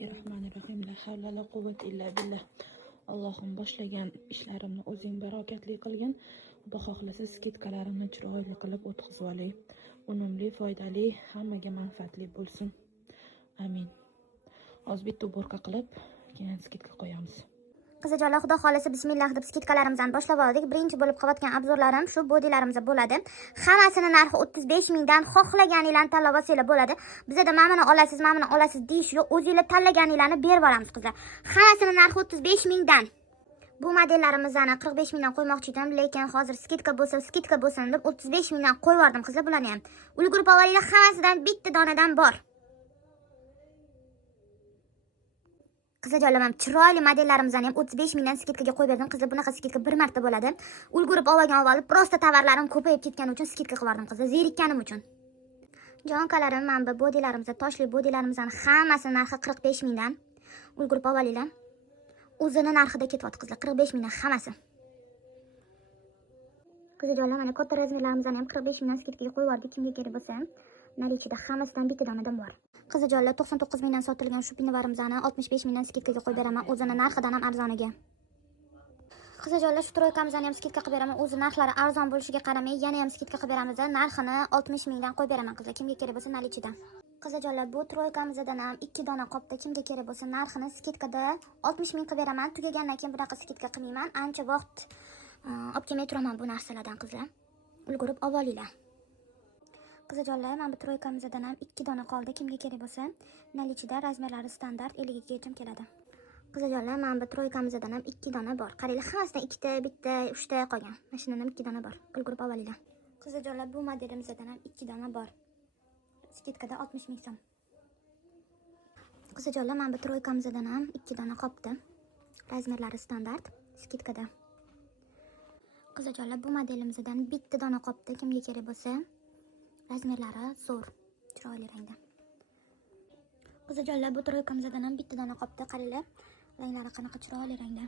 Bismillahirrohmanirrohim. La havla la quvvata illa billah. Allohim boshlagan ishlarimni o'zing barokatli qilgin. Xudo xohlasa skidkalarimni chiroyli qilib o'tkazib olay. Unumli, foydali, hammaga manfaatli bo'lsin. Amin. Hozir bitta uborka qilib, keyin skidka qo'yamiz. Qizajonlar, xudo xohlasa bismillah deb skidkalarimizni boshlab oldik. Birinchi bo'lib qilayotgan obzorlarim shu bodilarimizda bo'ladi. Hammasini narxi 35 mingdan, xohlaganinglarni tanlab olsanglar bo'ladi. Bizda mana buni olasiz deyish yo'q. O'zingizlar tanlaganinglarni berib olamiz qizlar. Hammasini narxi 35 mingdan. Bu modellarimizni 45 mingdan qo'ymoqchi edim, lekin hozir skidka bo'lsin deb 35 mingdan qo'yib yubordim qizlar. Bularni ham ulgurib olinglar, hammasidan bitta donadan bor. Qizajonlar, chiroyli modellarimizni ham 35 mingdan skidkaga qo'yib berdim. Qizlar, bunaqa skidka bir marta bo'ladi. Ulgurib olib, prosta tovarlarim ko'payib ketgani uchun skidka qilib yubordim qizlar, zerikkanim uchun. Jonkalarim, mana bu bodilarimizda, toshli bodilarimizning hammasi narxi 45 mingdan. Ulgurib olinglar. O'zini narxida ketyapti qizlar, 45 mingdan hammasi. Qizajonlar, mana katta razmerlarimizni ham 45 mingdan skidkaga qo'yib yubordik. Kimga kerak bo'lsa, nalichida hammasidan bitta donadan bor. Qizajonlar, 99 mingdan sotilgan shu pinavarimizni 65 mingdan skidkaga qo'yib beraman, o'zini narxidan ham arzoniga. Qizajonlar, shu troykamizni ham skidka qilib beraman, o'zi narxlari arzon bo'lishiga qaramay, yana ham skidka qilib beramiz. Narxini 60 mingdan qo'yib beraman qizlar, kimga kerak bo'lsa nalichida. Qizajonlar, bu troykamizdan ham 2 dona qopda, kimga kerak bo'lsa narxini skidkada 60 ming qilib beraman. Tugagandan keyin bunaqa skidka qilmayman. Ancha vaqt olib kelmay turaman bu narsalardan qizlar. Ulgurib olinglar. Qizajonlar, mana bu troykamizdan ham 2 dona qoldi. Kimga kerak bo'lsa, nalichida razmerlari standart 50 gacha keladi. Qizajonlar, mana bu troykamizdan ham 2 dona bor. Qaranglar, hammasidan ikkita, bitta, 3 ta qolgan. Mashinadan ham 2 dona bor. Ulgurib olinglar. Qizajonlar, bu modelimizdan ham 2 dona bor. Skidkada 60 ming so'm. Qizajonlar, mana bu troykamizdan ham 2 dona qoldi. Razmerlari standart, skidkada. Qizajonlar, bu modelimizdan bitta dona qoldi. Kimga kerak bo'lsa, razmerlari zo'r, chiroyli rangda. Qizajonlar, bu troykamizdan ham bitta dona qoldi. Qaranglar, ranglari qanaqa chiroyli rangda.